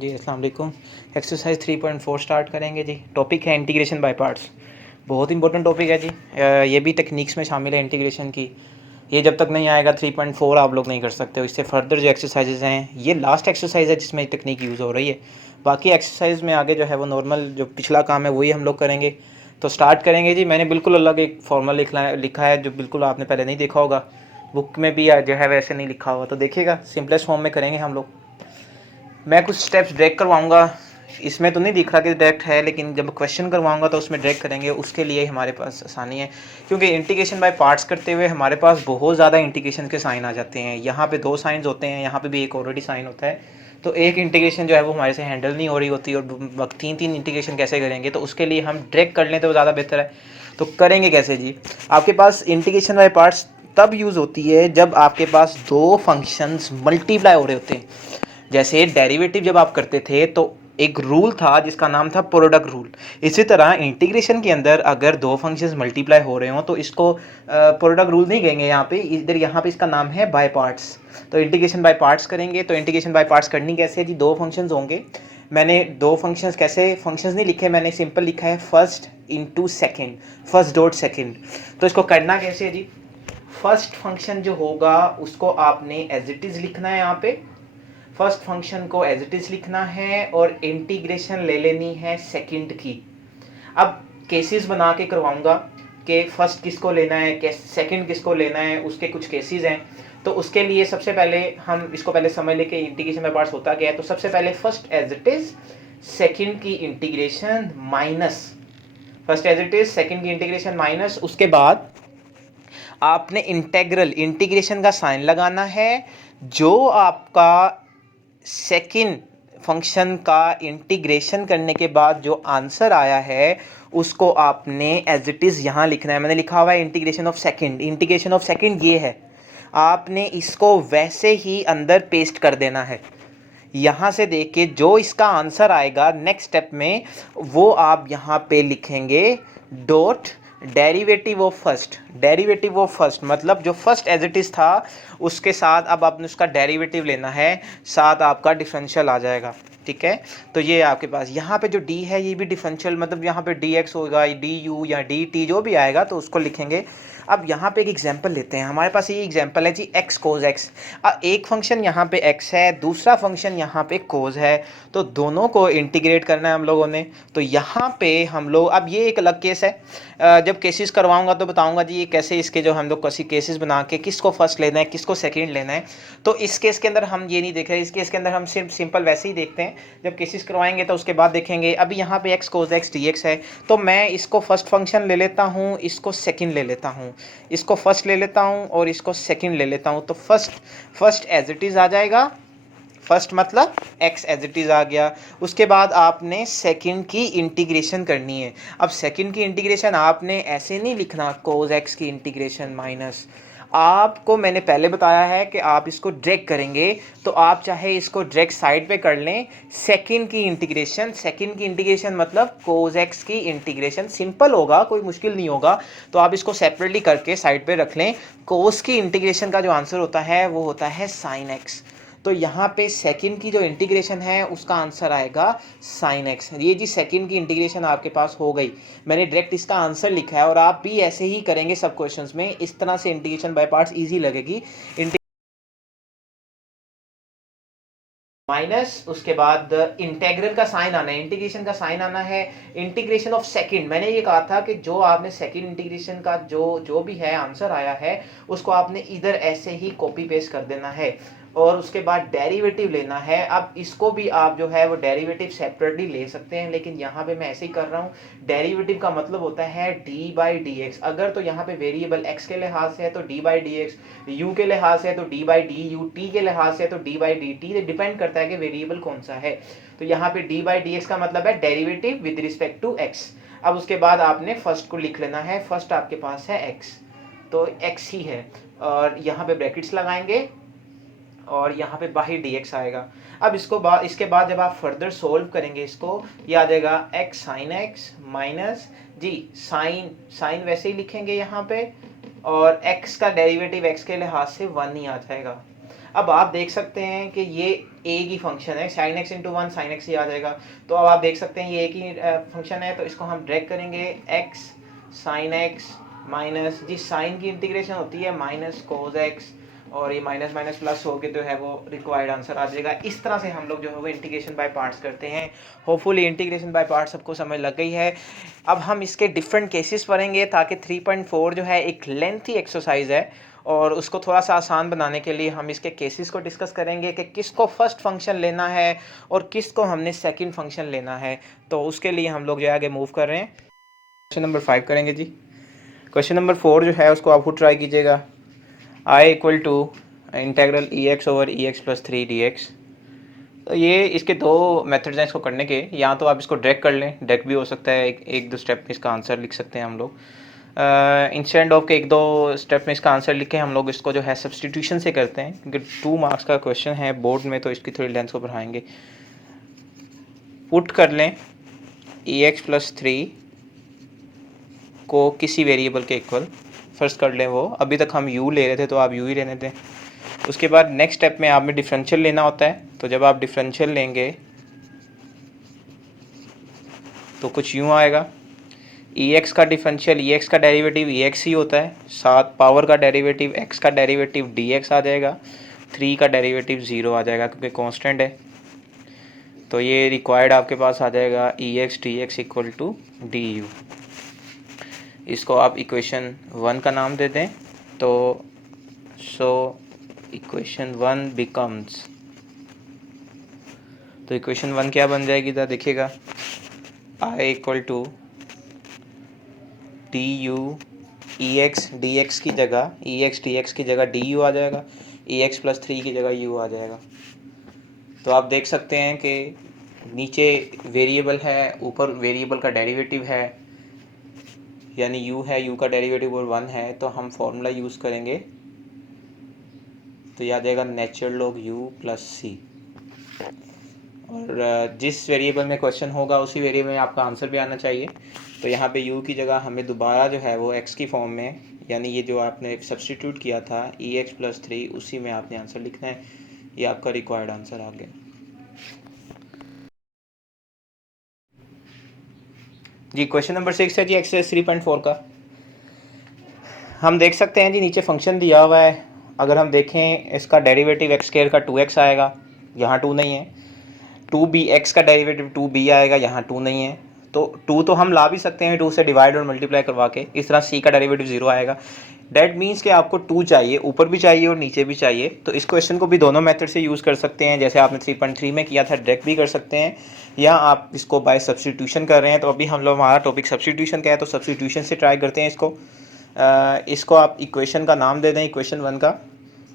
जी अस्सलाम वालेकुम। Exercise 3.4 start करेंगे जी। टॉपिक है इंटीग्रेशन बाय पार्ट्स। बहुत इंपॉर्टेंट टॉपिक है जी। ये भी टेक्निक्स में शामिल है इंटीग्रेशन की। ये जब तक नहीं आएगा 3.4 आप लोग नहीं कर सकते हो। इससे फर्दर जो एक्सरसाइजेज हैं, ये लास्ट एक्सरसाइज है जिसमें टेक्निक यूज़ हो रही है। बाकी एक्सरसाइज में आगे जो है वो नॉर्मल जो पिछला काम है वही हम लोग करेंगे। तो स्टार्ट करेंगे जी। मैंने बिल्कुल अलग एक फॉर्मूला लिखा है जो बिल्कुल आपने पहले नहीं देखा होगा। बुक में भी जो है वैसे नहीं लिखा हुआ, तो देखिएगा सिंपलेस्ट फॉर्म में करेंगे हम लोग। मैं कुछ स्टेप्स ड्रैग करवाऊंगा। इसमें तो नहीं दिख रहा कि डायरेक्ट है, लेकिन जब क्वेश्चन करवाऊंगा तो उसमें ड्रैग करेंगे। उसके लिए हमारे पास आसानी है, क्योंकि इंटीग्रेशन बाय पार्ट्स करते हुए हमारे पास बहुत ज़्यादा इंटीग्रेशन के साइन आ जाते हैं। यहाँ पे 2 साइंस होते हैं, यहाँ पे भी एक ऑलरेडी साइन होता है। तो एक इंटीग्रेशन जो है वो हमारे से हैंडल नहीं हो रही होती, और 3 इंटीग्रेशन कैसे करेंगे, तो उसके लिए हम ड्रैग कर लें तो ज़्यादा बेहतर है। तो करेंगे कैसे जी? आपके पास इंटीग्रेशन बाय पार्ट्स तब यूज़ होती है जब आपके पास 2 फंक्शंस मल्टीप्लाई हो रहे होते हैं। जैसे डेरिवेटिव जब आप करते थे तो एक रूल था जिसका नाम था प्रोडक्ट रूल। इसी तरह इंटीग्रेशन के अंदर अगर 2 फंक्शंस मल्टीप्लाई हो रहे हो तो इसको प्रोडक्ट रूल नहीं कहेंगे। यहाँ पे इसका नाम है बाय पार्ट्स। तो इंटीग्रेशन बाय पार्ट्स करेंगे। तो इंटीग्रेशन बाय पार्ट्स करनी कैसे है जी? 2 फंक्शंस होंगे। मैंने 2 फंक्शंस, कैसे फंक्शंस नहीं लिखे, मैंने सिंपल लिखा है first into second, first dot second. तो इसको करना कैसे है जी? फर्स्ट फंक्शन जो होगा उसको आपने एज इट इज लिखना है। यहाँ पे फर्स्ट फंक्शन को एज इट इज लिखना है और इंटीग्रेशन ले लेनी है सेकंड की। अब केसेस बना के करवाऊंगा कि फर्स्ट किसको लेना है, सेकंड किसको लेना है, उसके कुछ केसेस हैं। तो उसके लिए सबसे पहले हम इसको पहले समझ ले कि इंटीग्रेशन बाय पार्ट्स होता क्या है। तो सबसे पहले first as it is second की integration minus, first as it is second की इंटीग्रेशन माइनस, उसके बाद आपने इंटीग्रेशन का साइन लगाना है। जो आपका सेकंड फंक्शन का इंटीग्रेशन करने के बाद जो आंसर आया है उसको आपने एज इट इज यहां लिखना है। मैंने लिखा हुआ है integration of second. Integration of second ये है, आपने इसको वैसे ही अंदर पेस्ट कर देना है। यहां से देख के जो इसका आंसर आएगा नेक्स्ट स्टेप में, वो आप यहां पे लिखेंगे dot derivative of first. Derivative of first मतलब जो फर्स्ट एज इट इज था उसके साथ अब आपने उसका डेरिवेटिव लेना है, साथ आपका डिफरेंशियल आ जाएगा। ठीक है, तो ये आपके पास यहाँ पे जो डी है ये भी डिफरेंशियल, मतलब यहाँ पे डी एक्स होगा, डी यू या डी टी जो भी आएगा तो उसको लिखेंगे। अब यहाँ पे एक एग्जांपल लेते हैं। हमारे पास ये एग्जांपल है जी एक्स कोज एक्स। एक फंक्शन यहाँ पे एक्स है, दूसरा फंक्शन यहाँ पे कोज है। तो दोनों को इंटीग्रेट करना है हम लोगों ने। तो यहाँ पे हम लोग, अब ये एक अलग केस है, जब केसेस करवाऊंगा तो बताऊंगा जी ये कैसे, इसके जो हम लोग कैसे केसेस बना के किसको फर्स्ट लेना है किसको सेकंड लेना है। तो इस केस के अंदर हम ये नहीं देख रहे, इस केस के अंदर हम सिंपल वैसे ही देखते हैं। जब केसेस करवाएंगे तो उसके बाद देखेंगे। अभी यहाँ पे x cos x d x है, तो मैं इसको फर्स्ट फंक्शन ले लेता हूँ, इसको सेकंड ले लेता हूँ, इसको फर्स्ट ले लेता हूँ और इसको सेकंड ले लेता हूँ। तो फर्स्ट एज इट इज आ जाएगा। फर्स्ट मतलब एक्स एज इट इज आ गया। उसके बाद आपने सेकंड की इंटीग्रेशन करनी है। अब सेकंड की इंटीग्रेशन आपने ऐसे नहीं लिखना कोज एक्स की इंटीग्रेशन माइनस, आपको मैंने पहले बताया है कि आप इसको ड्रैग करेंगे। तो आप चाहे इसको ड्रैग साइड पे कर लें। सेकंड की इंटीग्रेशन मतलब कोज एक्स की इंटीग्रेशन, सिंपल होगा, कोई मुश्किल नहीं होगा। तो आप इसको सेपरेटली करके साइड पे रख लें। कोस की इंटीग्रेशन का जो आंसर होता है वो होता है साइन एक्स। तो यहाँ पे सेकंड की जो इंटीग्रेशन है उसका आंसर आएगा साइन एक्स। ये जी सेकंड की इंटीग्रेशन आपके पास हो गई। मैंने डायरेक्ट इसका आंसर लिखा है, और आप भी ऐसे ही करेंगे सब क्वेश्चंस में। इस तरह से इंटीग्रेशन बाय पार्ट्स इजी लगेगी। माइनस, उसके बाद इंटेग्रल का साइन आना है, इंटीग्रेशन का साइन आना है। इंटीग्रेशन ऑफ सेकंड, मैंने ये कहा था कि जो आपने सेकंड इंटीग्रेशन का जो भी है आंसर आया है उसको आपने इधर ऐसे ही कॉपी पेस्ट कर देना है। और उसके बाद डेरिवेटिव लेना है। अब इसको भी आप जो है वो डेरिवेटिव सेपरेटली ले सकते हैं, लेकिन यहाँ पे मैं ऐसे ही कर रहा हूँ। डेरिवेटिव का मतलब होता है डी बाई डी एक्स। अगर तो यहाँ पे वेरिएबल एक्स के लिहाज से है तो D by D x, you के लिहाज से है तो D by D you, T के लिहाज से है तो D by D T. Depend करता है कि वेरिएबल कौन सा है। तो यहाँ पे डी बाई डी एक्स का मतलब है derivative with respect to x. अब उसके बाद आपने फर्स्ट को लिख लेना है। फर्स्ट आपके पास है एक्स, तो एक्स ही है, और यहाँ पे ब्रैकेट्स लगाएंगे और यहाँ पे बाहर dx आएगा। अब इसके बाद जब आप फर्दर सोल्व करेंगे इसको, ये आ जाएगा x साइन एक्स माइनस जी साइन वैसे ही लिखेंगे यहाँ पे, और x का डेरिवेटिव x के लिहाज से 1 ही आ जाएगा। अब आप देख सकते हैं कि ये ए की फंक्शन है, sine x into one sine x ही आ जाएगा। तो अब आप देख सकते हैं ये ए की फंक्शन है, तो इसको हम ड्रैग करेंगे एक्स साइन एक्स माइनस, जिस साइन की इंटीग्रेशन होती है माइनस कोज एक्स, और ये माइनस माइनस प्लस हो के जो है वो रिक्वायर्ड आंसर आ जाएगा। इस तरह से हम लोग जो है वो इंटीग्रेशन बाय पार्ट्स करते हैं। होपफुली इंटीग्रेशन बाय पार्ट्स सबको समझ लग गई है। अब हम इसके डिफरेंट केसेस पढ़ेंगे, ताकि 3.4 जो है एक लेंथी एक्सरसाइज है, और उसको थोड़ा सा आसान बनाने के लिए हम इसके केसेस को डिस्कस करेंगे कि किसको फर्स्ट फंक्शन लेना है और किसको हमने सेकंड फंक्शन लेना है। तो उसके लिए हम लोग जो है आगे मूव कर रहे हैं। क्वेश्चन नंबर 5 करेंगे जी। क्वेश्चन नंबर 4 जो है उसको आप खुद ट्राई कीजिएगा। I equal to integral e x over e x plus 3 d x. तो ये इसके दो मेथड्स हैं इसको करने के। या तो आप इसको ड्रैग कर लें, ड्रैग भी हो सकता है, एक दो स्टेप में इसका आंसर लिख सकते हैं हम लोग। इंस्टेंट ऑफ के एक दो स्टेप में इसका आंसर लिखे हम लोग इसको जो है सब्सटीट्यूशन से करते हैं, क्योंकि 2 मार्क्स का क्वेश्चन है बोर्ड में, तो इसकी थोड़ी लेंथ को बढ़ाएंगे। पुट कर लें ई एक्स प्लस 3 को किसी वेरिएबल के इक्वल, फर्स्ट कर लें वो, अभी तक हम u ले रहे थे तो आप u ही रहने दें। उसके बाद नेक्स्ट स्टेप में आपने डिफरेंशियल लेना होता है, तो जब आप डिफरेंशियल लेंगे तो कुछ यूँ आएगा, ex का डिफरेंशियल ex का डेरिवेटिव ex ही होता है, साथ पावर का डेरिवेटिव x का डेरिवेटिव dx आ जाएगा, 3 का डेरिवेटिव 0 आ जाएगा क्योंकि कांस्टेंट है। तो ये रिक्वायर्ड आपके पास आ जाएगा ex dx equal to du। इसको आप इक्वेशन 1 का नाम दे दें। तो इक्वेशन 1 बिकम्स, तो इक्वेशन 1 क्या बन जाएगी इधर देखिएगा, i equal to d u e x d x की जगह डी यू आ जाएगा, ई एक्स प्लस 3 की जगह यू आ जाएगा। तो आप देख सकते हैं कि नीचे वेरिएबल है, ऊपर वेरिएबल का डेरिवेटिव है, यानी यू है, यू का डेरिवेटिव और 1 है, तो हम फॉर्मूला यूज़ करेंगे तो याद आएगा नेचुरल लॉग यू प्लस सी। और जिस वेरिएबल में क्वेश्चन होगा उसी वेरिएबल में आपका आंसर भी आना चाहिए। तो यहाँ पे u की जगह हमें दोबारा जो है वो x की फॉर्म में, यानी ये जो आपने सब्स्टिट्यूट किया था ई एक्स प्लस 3, उसी में आपने आंसर लिखना है। ये आपका रिक्वायर्ड आंसर आ गया जी। क्वेश्चन नंबर 6 है जी एक्सरसाइज 3.4 का। हम देख सकते हैं जी नीचे फंक्शन दिया हुआ है। अगर हम देखें इसका डेरिवेटिव एक्स स्क्वायर का 2x आएगा, यहाँ 2 नहीं है। 2bx का डेरिवेटिव 2b आएगा, यहाँ 2 नहीं है। तो 2 तो हम ला भी सकते हैं 2 से डिवाइड और मल्टीप्लाई करवा के। इस तरह c का डेरिवेटिव 0 आएगा। डैट मीन्स कि आपको 2 चाहिए, ऊपर भी चाहिए और नीचे भी चाहिए। तो इस क्वेश्चन को भी दोनों मेथड से यूज़ कर सकते हैं, जैसे आपने 3.3 में किया था, डायरेक्ट भी कर सकते हैं, या आप इसको बाय सब्स्टिट्यूशन कर रहे हैं। तो अभी हम लोग, हमारा टॉपिक सब्स्टिट्यूशन का है, तो सब्स्टिट्यूशन से ट्राई करते हैं इसको। इसको आप इक्वेशन का नाम दे दें, इक्वेशन 1 का,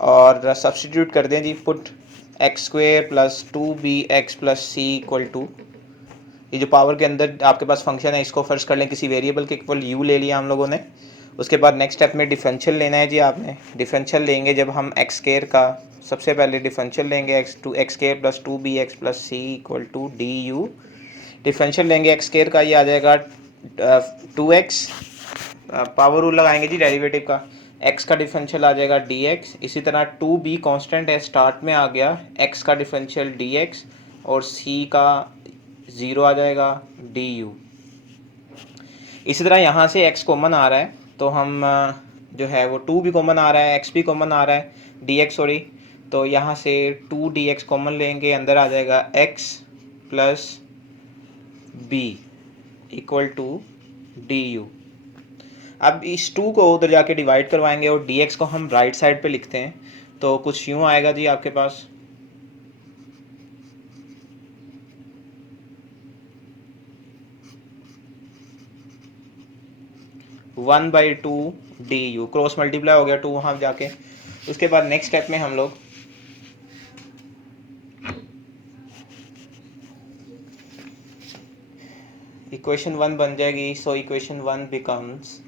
और सब्स्टिट्यूट कर दें जी। Put x square plus 2bx plus C equal to, ये जो पावर के अंदर आपके पास फंक्शन है इसको फर्स्ट कर लें किसी वेरिएबल के इक्वल, u ले लिया हम लोगों ने। उसके बाद नेक्स्ट स्टेप में डिफरेंशियल लेना है जी आपने। डिफरेंशियल लेंगे जब हम एक्स स्क्वेयर का, सबसे पहले डिफरेंशियल लेंगे x square plus 2bx plus C equal to d u. Differential लेंगे एक्स स्क्वेयर का, ये आ जाएगा 2x, पावर रूल लगाएंगे जी डेरिवेटिव का, x का डिफरेंशियल आ जाएगा dx। इसी तरह 2b कांस्टेंट है, स्टार्ट में आ गया, x का डिफरेंशियल dx, और c का 0 आ जाएगा du। इसी तरह यहाँ से x कॉमन आ रहा है, तो हम जो है वो 2 भी कॉमन आ रहा है, x भी कॉमन आ रहा है, dx सॉरी। तो यहाँ से 2dx कॉमन लेंगे, अंदर आ जाएगा x plus b equal to du। अब इस 2 को उधर जाके डिवाइड करवाएंगे और dx को हम राइट साइड पे लिखते हैं, तो कुछ यूँ आएगा जी आपके पास, one by two d u, cross multiply हो गया 2 वहाँ जाके। उसके बाद नेक्स्ट स्टेप में हम लोग इक्वेशन 1 बन जाएगी। So equation 1 becomes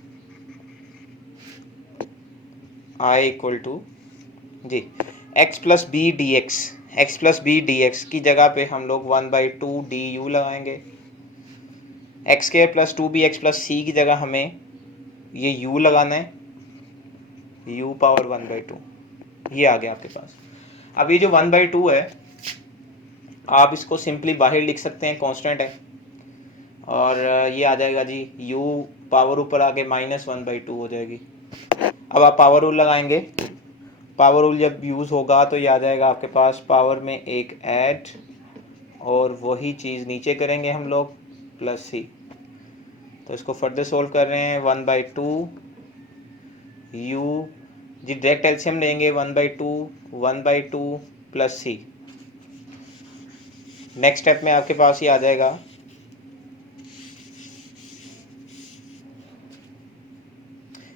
I equal to जी x plus b d x की जगह पे हम लोग 1/2 डी यू लगाएंगे। X square plus 2bx plus C की जगह हमें ये u लगाना है, u पावर 1/2, ये आ गया आपके पास। अब ये जो 1/2 है आप इसको सिंपली बाहर लिख सकते हैं, कांस्टेंट है, और ये आ जाएगा जी u पावर ऊपर आके -1/2 हो जाएगी। अब आप पावर रूल लगाएंगे, पावर रूल जब यूज़ होगा तो ये आ जाएगा आपके पास पावर में एक ऐड और वही चीज़ नीचे करेंगे हम लोग +c। तो इसको फर्दर सोल्व कर रहे हैं, 1/2 u जी डायरेक्ट एलसीएम लेंगे, 1/2 +c। नेक्स्ट स्टेप में आपके पास ये आ जाएगा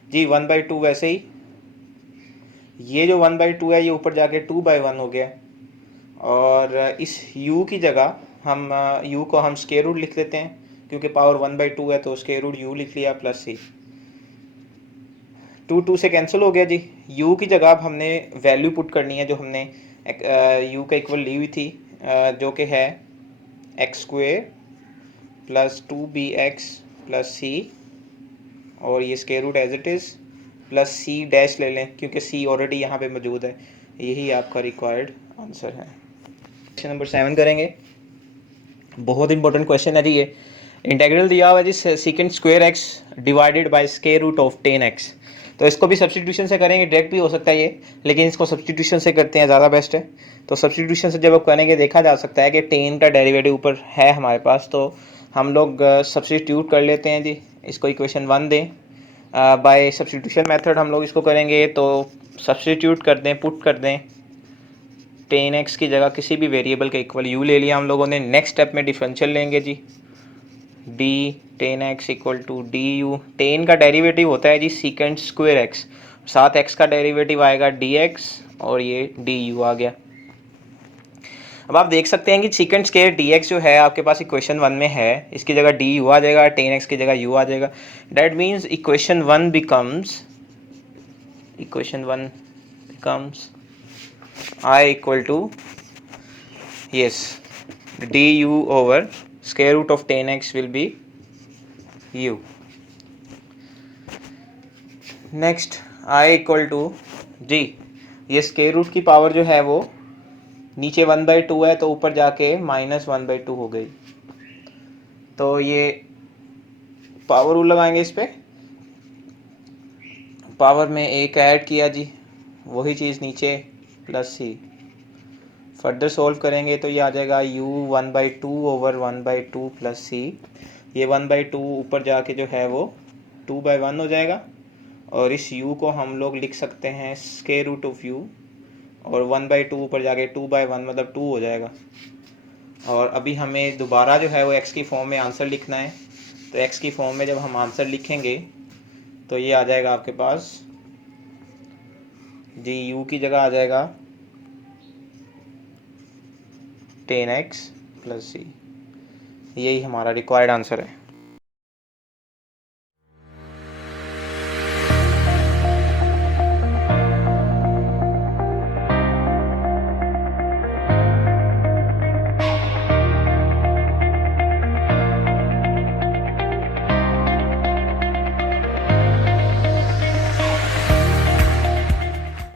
जी 1/2 वैसे ही ये जो 1/2 है ये ऊपर जाके 2/1 हो गया, और इस u की जगह हम u को हम स्क्वायर रूट लिख लेते हैं, क्योंकि पावर 1/2 है तो स्क्वायर रूट u लिख लिया +c। 2 से कैंसिल हो गया जी। u की जगह अब हमने वैल्यू पुट करनी है जो हमने u का इक्वल ली हुई थी, जो कि है x² + 2bx + c, और ये square root as it is +c dash ले लें क्योंकि c ऑलरेडी यहाँ पे मौजूद है। यही आपका रिक्वायर्ड आंसर है। क्वेश्चन नंबर 7 करेंगे, बहुत इंपॉर्टेंट क्वेश्चन है जी ये। इंटीग्रल दिया हुआ है जी sec² x divided by square root of 10x। तो इसको भी सब्सटीट्यूशन से करेंगे, डायरेक्ट भी हो सकता है ये, लेकिन इसको सब्सटीट्यूशन से करते हैं, ज़्यादा बेस्ट है। तो सब्सटीट्यूशन से जब आप करेंगे देखा जा सकता है कि 10 का डेरिवेटिव ऊपर है हमारे पास, तो हम लोग सब्सटीट्यूट कर लेते हैं जी। इसको इक्वेशन 1 दें, बाय सब्सटीट्यूशन मेथड हम लोग इसको करेंगे, तो सब्सटीट्यूट कर दें, पुट कर दें 10x की जगह किसी भी वेरिएबल के इक्वल u ले लिया हम लोगों ने। नेक्स्ट स्टेप में डिफरेंशियल लेंगे जी, d 10x = du। 10 का डेरिवेटिव होता है जी sec²x, साथ x का डेरिवेटिव आएगा dx, और ये du आ गया। अब आप देख सकते हैं कि sec² dx जो है आपके पास इक्वेशन 1 में है, इसकी जगह du आ जाएगा, 10x की जगह u आ जाएगा। That means equation 1 becomes I = yes du/√10x will be u। Next I = जी, ये स्क्वायर रूट की पावर जो है वो नीचे 1/2 है तो ऊपर जाके -1/2 हो गई। तो ये पावर रूल लगाएंगे इस पर, पावर में एक ऐड किया जी, वही चीज़ नीचे +c। फर्दर सोल्व करेंगे तो ये आ जाएगा u 1/2/1/2 +c। ये 1/2 ऊपर जाके जो है वो 2/1 हो जाएगा, और इस u को हम लोग लिख सकते हैं स्क्वायर रूट ऑफ u, और 1/2 ऊपर जाके 2/1 मतलब 2 हो जाएगा। और अभी हमें दोबारा जो है वो x की फॉर्म में आंसर लिखना है, तो x की फॉर्म में जब हम आंसर लिखेंगे तो ये आ जाएगा आपके पास जी, u की जगह आ जाएगा 10x + c। यही हमारा रिक्वायर्ड आंसर है।